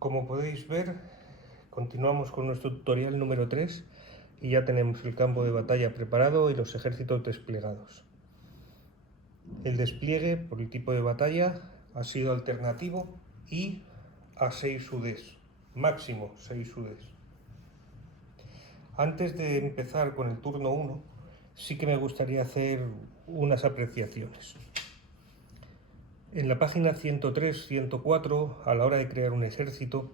Como podéis ver, continuamos con nuestro tutorial número 3 y ya tenemos el campo de batalla preparado y los ejércitos desplegados. El despliegue por el tipo de batalla ha sido alternativo y a 6 UDs, máximo 6 UDs. Antes de empezar con el turno 1, sí que me gustaría hacer unas apreciaciones. En la página 103-104, a la hora de crear un ejército,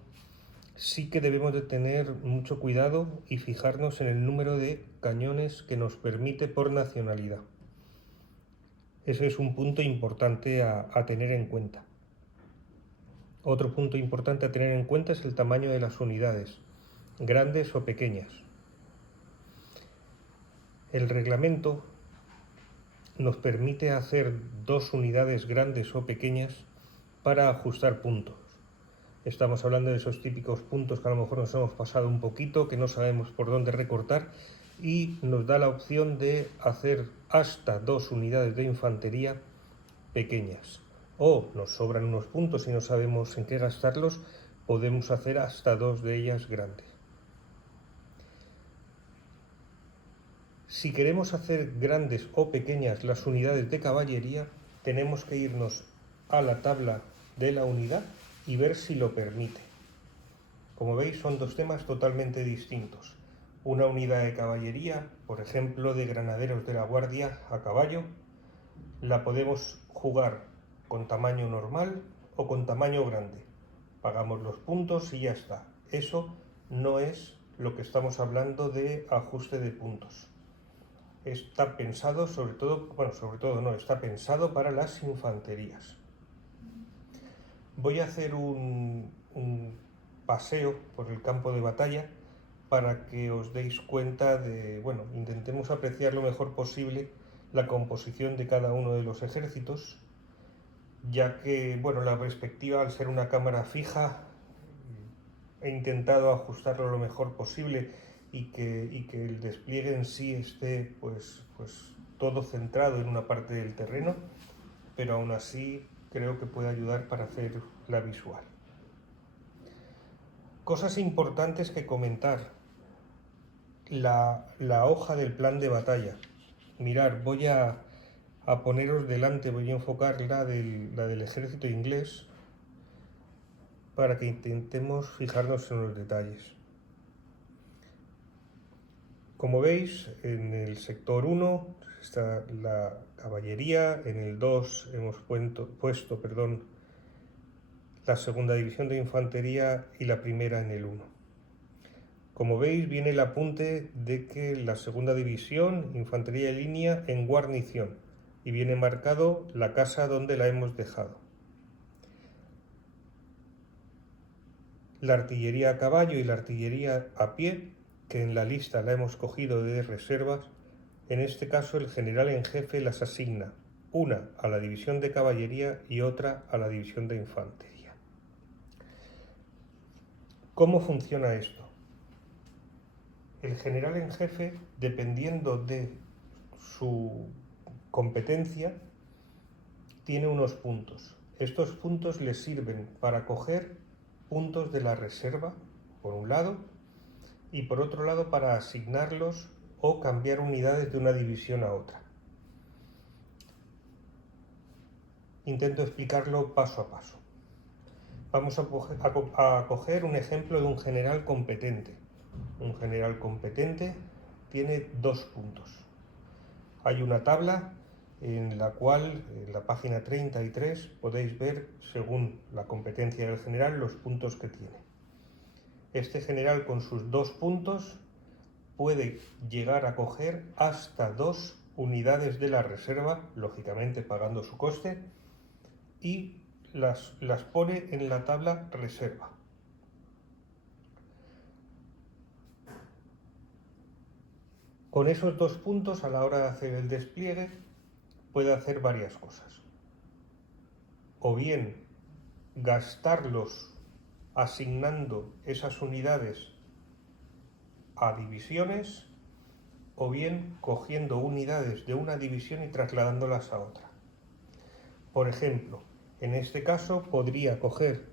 sí que debemos de tener mucho cuidado y fijarnos en el número de cañones que nos permite por nacionalidad. Ese es un punto importante a tener en cuenta. Otro punto importante a tener en cuenta es el tamaño de las unidades, grandes o pequeñas. El reglamento nos permite hacer 2 unidades grandes o pequeñas para ajustar puntos. Estamos hablando de esos típicos puntos que a lo mejor nos hemos pasado un poquito, que no sabemos por dónde recortar, y nos da la opción de hacer hasta 2 unidades de infantería pequeñas. O nos sobran unos puntos y no sabemos en qué gastarlos, podemos hacer hasta 2 de ellas grandes. Si queremos hacer grandes o pequeñas las unidades de caballería, tenemos que irnos a la tabla de la unidad y ver si lo permite. Como veis, son 2 temas totalmente distintos. Una unidad de caballería, por ejemplo, de granaderos de la guardia a caballo, la podemos jugar con tamaño normal o con tamaño grande. Pagamos los puntos y ya está. Eso no es lo que estamos hablando de ajuste de puntos. Está pensado está pensado para las infanterías. Voy a hacer un paseo por el campo de batalla para que os deis cuenta de, intentemos apreciar lo mejor posible la composición de cada uno de los ejércitos, ya que, la perspectiva, al ser una cámara fija, he intentado ajustarlo lo mejor posible y que el despliegue en sí esté pues todo centrado en una parte del terreno, pero aún así creo que puede ayudar para hacer la visual. Cosas importantes que comentar. La hoja del plan de batalla. Mirad, voy a poneros delante, voy a enfocar la del ejército inglés para que intentemos fijarnos en los detalles. Como veis, en el sector 1 está la caballería, en el 2 hemos puesto la segunda división de infantería y la primera en el 1. Como veis, viene el apunte de que la segunda división, infantería de línea, en guarnición, y viene marcado la casa donde la hemos dejado. La artillería a caballo y la artillería a pie, que en la lista la hemos cogido de reservas, en este caso el general en jefe las asigna, una a la división de caballería y otra a la división de infantería. ¿Cómo funciona esto? El general en jefe, dependiendo de su competencia, tiene unos puntos. Estos puntos le sirven para coger puntos de la reserva, por un lado, y por otro lado para asignarlos o cambiar unidades de una división a otra. Intento explicarlo paso a paso. Vamos a coger un ejemplo de un general competente. Un general competente tiene 2 puntos. Hay una tabla en la cual, en la página 33, podéis ver, según la competencia del general, los puntos que tiene. Este general, con sus 2 puntos, puede llegar a coger hasta 2 unidades de la reserva, lógicamente pagando su coste, y las pone en la tabla reserva. Con esos 2 puntos, a la hora de hacer el despliegue, puede hacer varias cosas. O bien gastarlos asignando esas unidades a divisiones, o bien cogiendo unidades de una división y trasladándolas a otra. Por ejemplo, en este caso podría coger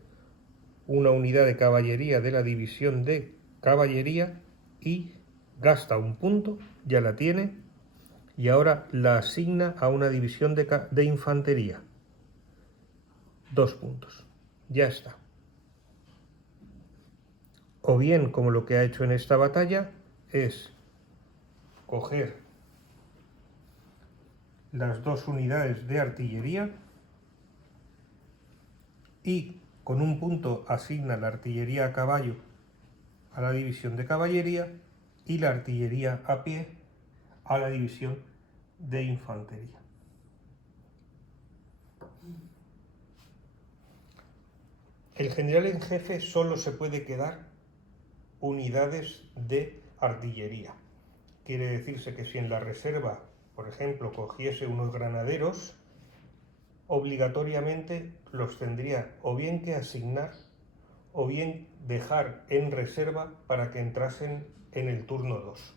una unidad de caballería de la división de caballería y gasta un punto, ya la tiene, y ahora la asigna a una división de infantería. 2 puntos. Ya está. O bien, como lo que ha hecho en esta batalla, es coger las 2 unidades de artillería y con un punto asigna la artillería a caballo a la división de caballería y la artillería a pie a la división de infantería. El general en jefe solo se puede quedar unidades de artillería. Quiere decirse que si en la reserva, por ejemplo, cogiese unos granaderos, obligatoriamente los tendría o bien que asignar o bien dejar en reserva para que entrasen en el turno 2.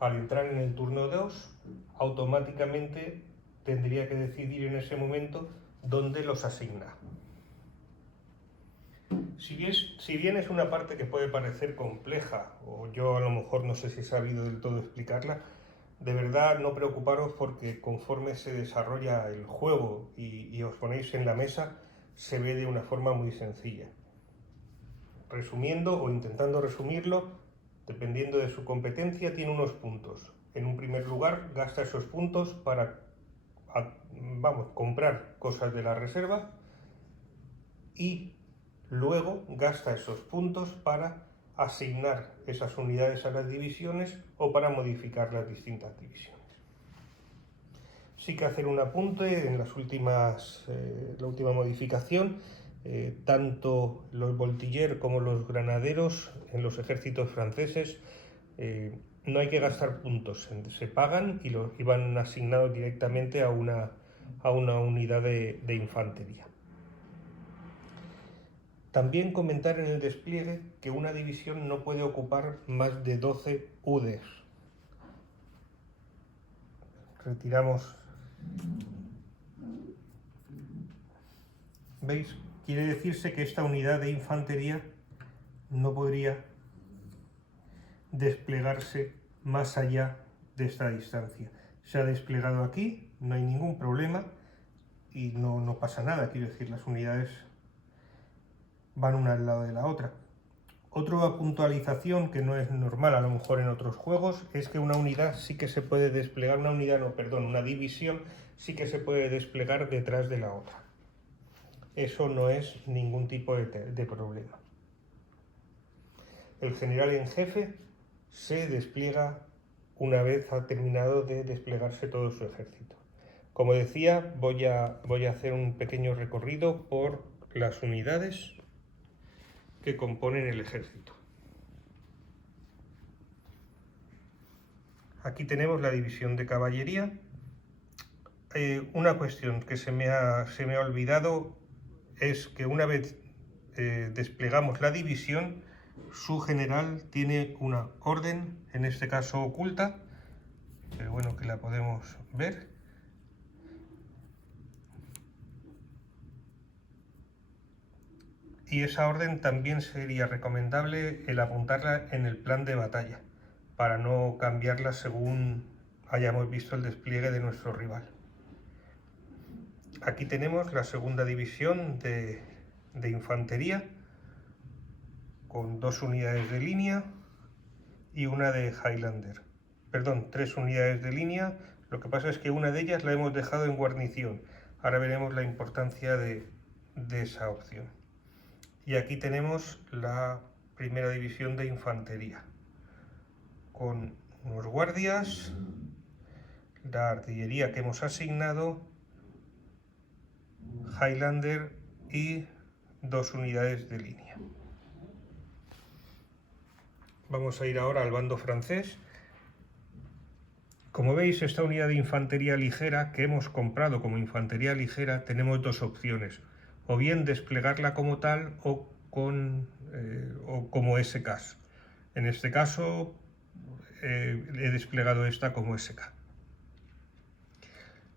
Al entrar en el turno 2, automáticamente tendría que decidir en ese momento dónde los asigna. Si bien es una parte que puede parecer compleja, o yo a lo mejor no sé si he sabido del todo explicarla, de verdad no preocuparos porque conforme se desarrolla el juego y os ponéis en la mesa, se ve de una forma muy sencilla. Resumiendo o intentando resumirlo, dependiendo de su competencia, tiene unos puntos. En un primer lugar, gasta esos puntos para comprar cosas de la reserva y luego gasta esos puntos para asignar esas unidades a las divisiones o para modificar las distintas divisiones. Sí que hacer un apunte en la última modificación, tanto los voltillers como los granaderos en los ejércitos franceses no hay que gastar puntos, se pagan y van asignados directamente a una unidad de infantería. También comentar en el despliegue que una división no puede ocupar más de 12 UDEs. Retiramos. ¿Veis? Quiere decirse que esta unidad de infantería no podría desplegarse más allá de esta distancia. Se ha desplegado aquí, no hay ningún problema y no pasa nada. Quiero decir, las unidades van una al lado de la otra. Otra puntualización que no es normal a lo mejor en otros juegos es que una unidad sí que se puede desplegar, una división sí que se puede desplegar detrás de la otra. Eso no es ningún tipo de problema. El general en jefe se despliega una vez ha terminado de desplegarse todo su ejército. Como decía, voy a hacer un pequeño recorrido por las unidades que componen el ejército. Aquí tenemos la división de caballería. Una cuestión que se me ha olvidado es que una vez desplegamos la división, su general tiene una orden, en este caso oculta, pero bueno, que la podemos ver. Y esa orden también sería recomendable el apuntarla en el plan de batalla, para no cambiarla según hayamos visto el despliegue de nuestro rival. Aquí tenemos la segunda división de infantería, con 2 unidades de línea y una de Highlander. Perdón, 3 unidades de línea, lo que pasa es que una de ellas la hemos dejado en guarnición. Ahora veremos la importancia de esa opción. Y aquí tenemos la primera división de infantería, con unos guardias, la artillería que hemos asignado, Highlander y 2 unidades de línea. Vamos a ir ahora al bando francés. Como veis, esta unidad de infantería ligera que hemos comprado como infantería ligera, tenemos 2 opciones: o bien desplegarla como tal o como SK. En este caso he desplegado esta como SK.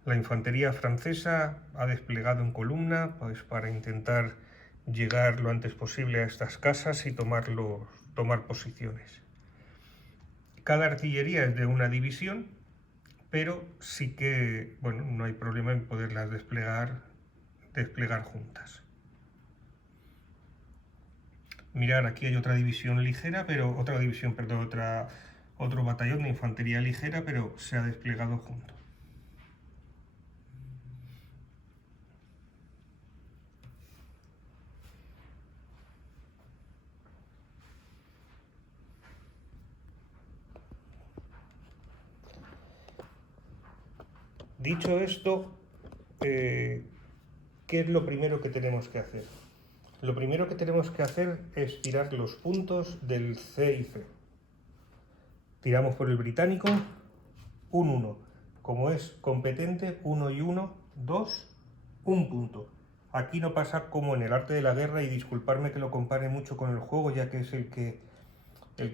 La infantería francesa ha desplegado en columna, pues para intentar llegar lo antes posible a estas casas y tomar posiciones. Cada artillería es de una división, pero sí que, bueno, no hay problema en poderlas desplegar juntas. Mirad, aquí hay otra división ligera, otro batallón de infantería ligera, pero se ha desplegado junto. Dicho esto, ¿qué es lo primero que tenemos que hacer? Lo primero que tenemos que hacer es tirar los puntos del C y C. Tiramos por el británico, un 1. Como es competente, 1 y 1, 2, un punto. Aquí no pasa como en el arte de la guerra, y disculparme que lo compare mucho con el juego, ya que es el que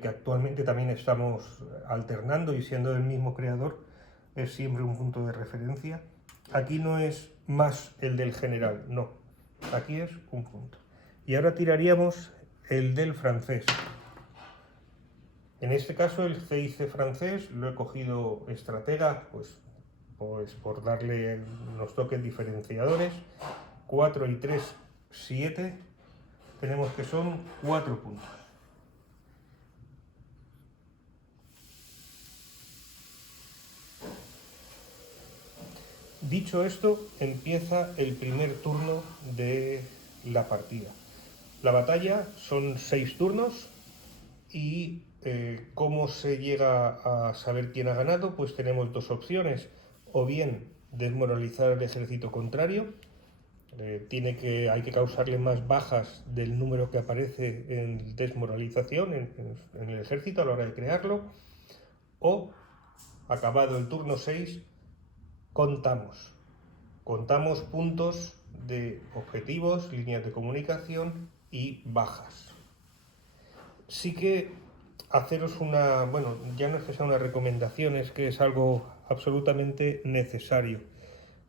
actualmente también estamos alternando y siendo del mismo creador, es siempre un punto de referencia. Aquí no es más el del general, no. Aquí es un punto. Y ahora tiraríamos el del francés. En este caso el CIC francés lo he cogido estratega, pues por darle unos toques diferenciadores. 4 y 3, 7. Tenemos que son 4 puntos. Dicho esto, empieza el primer turno de la partida. La batalla son 6 turnos y ¿cómo se llega a saber quién ha ganado? Pues tenemos dos opciones: o bien desmoralizar al ejército contrario, hay que causarle más bajas del número que aparece en desmoralización en el ejército a la hora de crearlo, o acabado el turno 6 contamos puntos de objetivos, líneas de comunicación y bajas. Sí que haceros bueno, ya no es que sea una recomendación, es que es algo absolutamente necesario.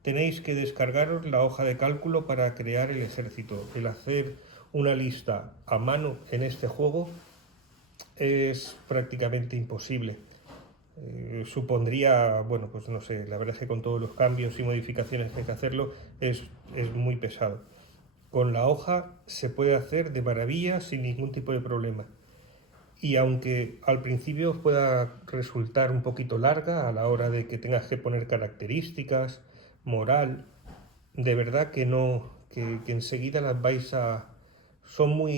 Tenéis que descargaros la hoja de cálculo para crear el ejército. El hacer una lista a mano en este juego es prácticamente imposible. Supondría, bueno, pues no sé, la verdad es que con todos los cambios y modificaciones que hay que hacerlo es muy pesado. Con la hoja se puede hacer de maravilla sin ningún tipo de problema. Y aunque al principio os pueda resultar un poquito larga a la hora de que tengas que poner características, moral, de verdad que no, que enseguida las son muy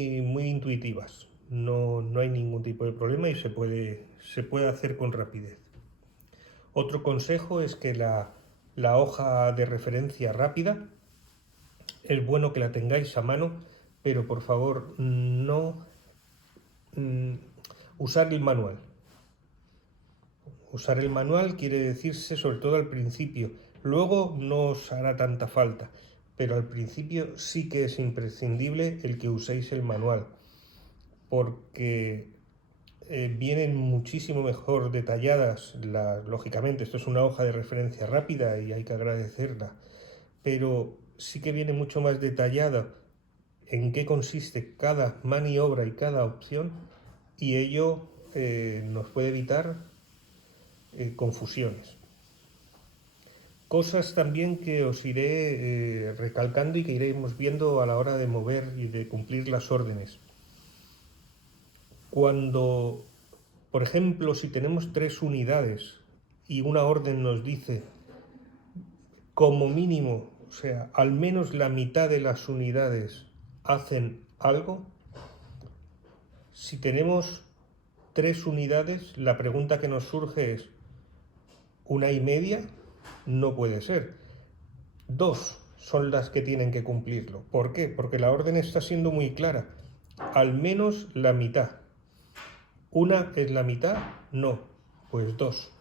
intuitivas. No hay ningún tipo de problema y se puede hacer con rapidez. Otro consejo es que la hoja de referencia rápida es bueno que la tengáis a mano, pero por favor no usar el manual. Usar el manual quiere decirse sobre todo al principio. Luego no os hará tanta falta, pero al principio sí que es imprescindible el que uséis el manual, porque vienen muchísimo mejor detalladas, lógicamente esto es una hoja de referencia rápida y hay que agradecerla, pero sí que viene mucho más detallada en qué consiste cada maniobra y cada opción, y ello nos puede evitar confusiones. Cosas también que os iré recalcando y que iremos viendo a la hora de mover y de cumplir las órdenes. Cuando, por ejemplo, si tenemos 3 unidades y una orden nos dice como mínimo, o sea, al menos la mitad de las unidades hacen algo, si tenemos 3 unidades, la pregunta que nos surge es: ¿1 y media? No puede ser. 2 son las que tienen que cumplirlo. ¿Por qué? Porque la orden está siendo muy clara. Al menos la mitad. ¿1 es la mitad? No. Pues 2.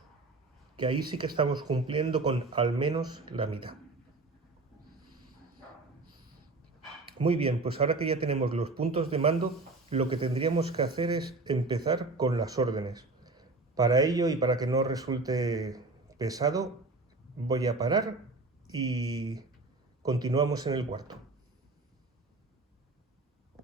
Que ahí sí que estamos cumpliendo con al menos la mitad. Muy bien, pues ahora que ya tenemos los puntos de mando, lo que tendríamos que hacer es empezar con las órdenes. Para ello, y para que no resulte pesado, voy a parar y continuamos en el cuarto.